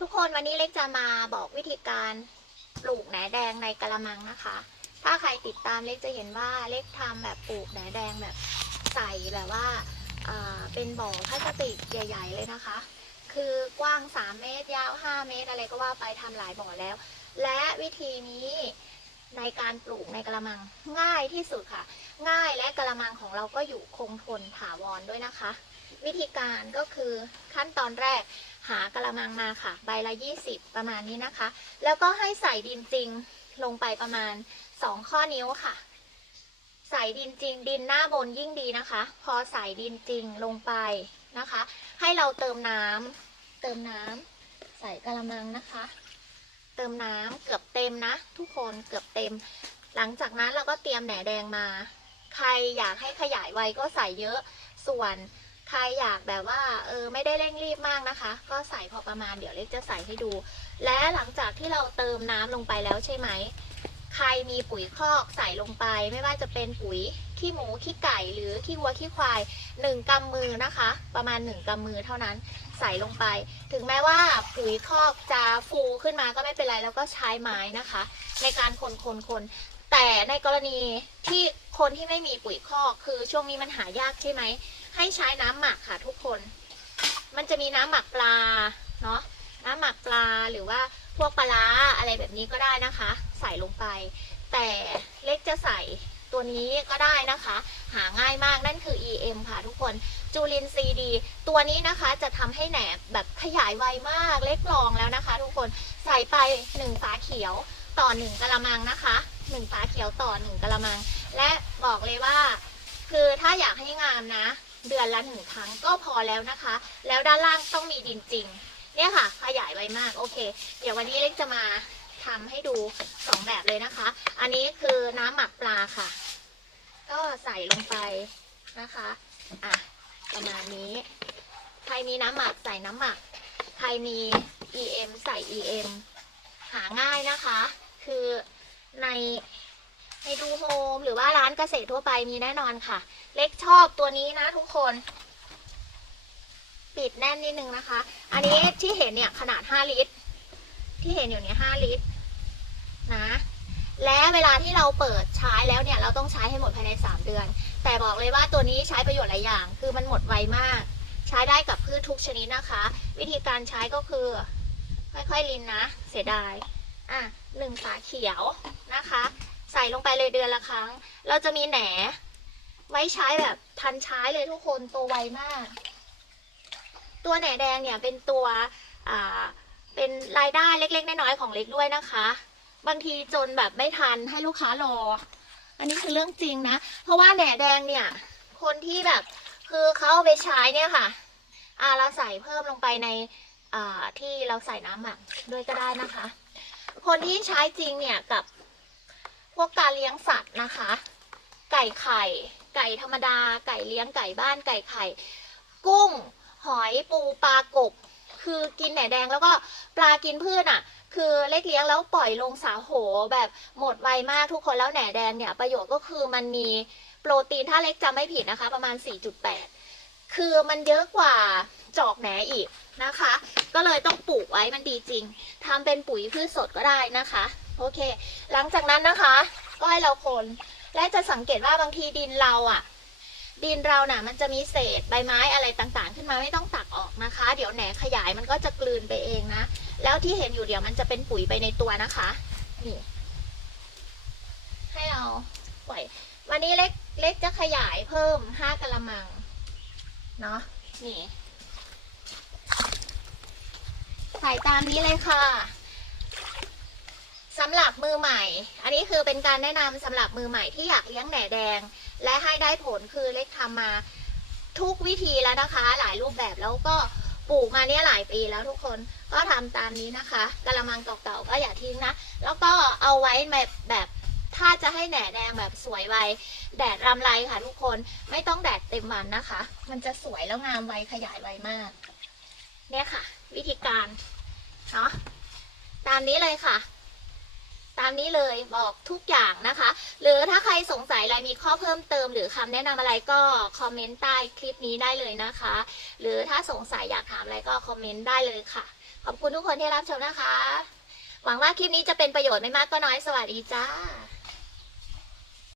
ทุกคนวันนี้เล็กจะมาบอกวิธีการปลูกแหนแดงในกระมังนะคะ ถ้าใครติดตามเล็กจะเห็นว่าเล็กทำแบบปลูกแหนแดงแบบใส่แบบว่าอ่าเป็นบ่อพลาสติกใหญ่ ๆ เลยนะคะ คือกว้าง 3 เมตรยาว 5 เมตรอะไรก็ว่าไปทำหลายบ่อแล้ว และวิธีนี้ในการปลูกในกระมังง่ายที่สุดค่ะ ง่ายและกระมังของเราก็อยู่คงทนถาวรด้วยนะคะ วิธีการก็คือขั้นตอนแรก หากระมังมาค่ะ ใบละ 20 ประมาณนี้นะคะ แล้วก็ให้ใส่ดินจริงลงไปประมาณ 2 ข้อนิ้วค่ะ ใส่ดินจริง ดินหน้าบนยิ่งดีนะคะ พอใส่ดินจริงลงไปนะคะ ให้เราเติมน้ำเติมน้ำใส่กระมังนะคะ เติมน้ำเกือบเต็มนะ ทุกคนเกือบเต็ม หลังจากนั้นเราก็เตรียมแหนแดงมา ใครอยากให้ขยายไวก็ใส่เยอะส่วน รอยากแบบว่าเออไม่ได้เร่งรีบมากนะคะ ก็ใส่พอประมาณเดี๋ยวเล็กจะใส่ให้ดู และหลังจากที่เราเติมน้ำลงไปแล้วใช่ไหมใครมีปุ๋ยคอกใส่ลงไป ไม่ว่าจะเป็นปุ๋ยขี้หมูขี้ไก่หรือขี้วัวขี้ควายหนึ่งกำมือนะคะ ประมาณหนึ่งกำมือเท่านั้นใส่ลงไป ถึงแม้ว่าปุ๋ยคอกจะฟูขึ้นมาก็ไม่เป็นไรแล้วก็ใช้ไม้นะคะ ในการคนคนคนแต่ในกรณีที่คนที่ไม่มีปุ๋ยคอกคือช่วงนี้มันหายากใช่ไหม ให้ใช้น้ำหมักค่ะทุกคน มันจะมีน้ำหมักปลาเนาะน้ำหมักปลาหรือว่าพวกปลาอะไรแบบนี้ก็ได้นะคะ ใส่ลงไป แต่เล็กจะใส่ตัวนี้ก็ได้นะคะ หาง่ายมากนั่นคือ EM ค่ะทุกคนจูลินซีดีตัวนี้นะคะจะทำให้แหนบแบบขยายไวมากเล็กลองแล้วนะคะ ทุกคนใส่ไปหนึ่งฝาเขียวต่อหนึ่งกะละมังนะคะหนึ่งฝาเขียวต่อหนึ่งกะละมัง และบอกเลยว่า คือถ้าอยากให้งามนะ เดือนละหนึ่งครั้งก็พอแล้วนะคะ แล้วด้านล่างต้องมีดินจริง เนี่ยค่ะ ขยายไวมากโอเค เดี๋ยววันนี้เล็กจะมาทำให้ดูสองแบบเลยนะคะ อันนี้คือน้ำหมักปลาค่ะ ก็ใส่ลงไปนะคะอะประมาณนี้ ใครมีน้ำหมักใส่น้ำหมัก ใครมี EM ใส่ EM หาง่ายนะคะ คือใน ในดูโฮมหรือว่าร้านเกษตรทั่วไปมีแน่นอนค่ะ เล็กชอบตัวนี้นะทุกคน ปิดแน่นนิดนึงนะคะ อันนี้ที่เห็นเนี่ยขนาด 5 ลิตร ที่เห็นอยู่เนี่ย5ลิตรนะ และเวลาที่เราเปิดใช้แล้วเนี่ยเราต้องใช้ให้หมดภายใน 3 เดือน แต่บอกเลยว่าตัวนี้ใช้ประโยชน์หลายอย่าง คือมันหมดไวมาก ใช้ได้กับพืชทุกชนิดนะคะ วิธีการใช้ก็คือ ค่อยๆลินนะ เสียดายอะหนึ่งฝาเขียวนะคะ ใส่ลงไปเลยเดือนละครั้ง เราจะมีแหน ไว้ใช้แบบทันใช้เลยทุกคนตัวไวมาก ตัวแหนแดงเนี่ยเป็นตัวอ่าเป็นรายได้เล็กๆน้อยๆของเล็กด้วยนะคะ บางทีจนแบบไม่ทันให้ลูกค้ารอ อันนี้คือเรื่องจริงนะ เพราะว่าแหนแดงเนี่ย คนที่แบบคือเขาเอาไปใช้เนี่ยค่ะอาเราใส่เพิ่มลงไปในที่เราใส่น้ำหมักด้วยก็ได้นะคะ คนที่ใช้จริงเนี่ยกับ พวกการเลี้ยงสัตว์นะคะ ไก่ไข่ ไก่ธรรมดา ไก่เลี้ยงไก่บ้านไก่ไข่ กุ้ง หอยปูปลากบ คือกินแหนแดงแล้วก็ปลากินพืชอะ คือเล็กเลี้ยงแล้วปล่อยลงสาโหแบบหมดไวมากทุกคนแล้วแหนแดงเนี่ยประโยชน์ก็คือมันมีโปรตีนถ้าเล็กจำไม่ผิดนะคะ ประมาณ 4.8 คือมันเยอะกว่าจอกแหนอีกนะคะ ก็เลยต้องปลูกไว้มันดีจริงทำเป็นปุ๋ยพืชสดก็ได้นะคะ โอเค หลังจากนั้นนะคะ ก็ให้เราคนและจะสังเกตว่าบางทีดินเราอะ่ะ ดินเราน่ะ มันจะมีเศษใบไม้อะไรต่างๆ ขึ้นมาไม่ต้องตักออกนะคะ เดี๋ยวแหนขยายมันก็จะกลืนไปเองนะ แล้วที่เห็นอยู่เดี๋ยวมันจะเป็นปุ๋ยไปในตัวนะคะนี่ให้เราปล่อย วันนี้เล็กเล็กจะขยายเพิ่มห้ากะละมังเนาะนี่ใส่ตามนี้เลยค่ะ สำหรับมือใหม่ อันนี้คือเป็นการแนะนำสำหรับมือใหม่ที่อยากเลี้ยงแหน่แดง และให้ได้ผลคือเล็กทำมาทุกวิธีแล้วนะคะ หลายรูปแบบแล้วก็ปลูกมาเนี่ยหลายปีแล้วทุกคนก็ทำตามนี้นะคะกระมังเก่าๆก็อย่าทิ้งนะ แล้วก็เอาไว้แบบแบบถ้าจะให้แหน่แดงแบบสวยไวแดดรำไรค่ะทุกคนไม่ต้องแดดเต็มวันนะคะ มันจะสวยแล้วงามไวขยายไวมาก เนี่ยค่ะ วิธีการเนาะตามนี้เลยค่ะามนี้เลยบอกทุกอย่างนะคะ หรือถ้าใครสงสัยอะไรมีข้อเพิ่มเติม หรือคำแนะนำอะไรก็คอมเมนต์ใต้คลิปนี้ได้เลยนะคะ หรือถ้าสงสัยอยากถามอะไรก็คอมเมนต์ได้เลยค่ะ ขอบคุณทุกคนที่รับชมนะคะ หวังว่าคลิปนี้จะเป็นประโยชน์ไม่มากก็น้อยสวัสดีจ้า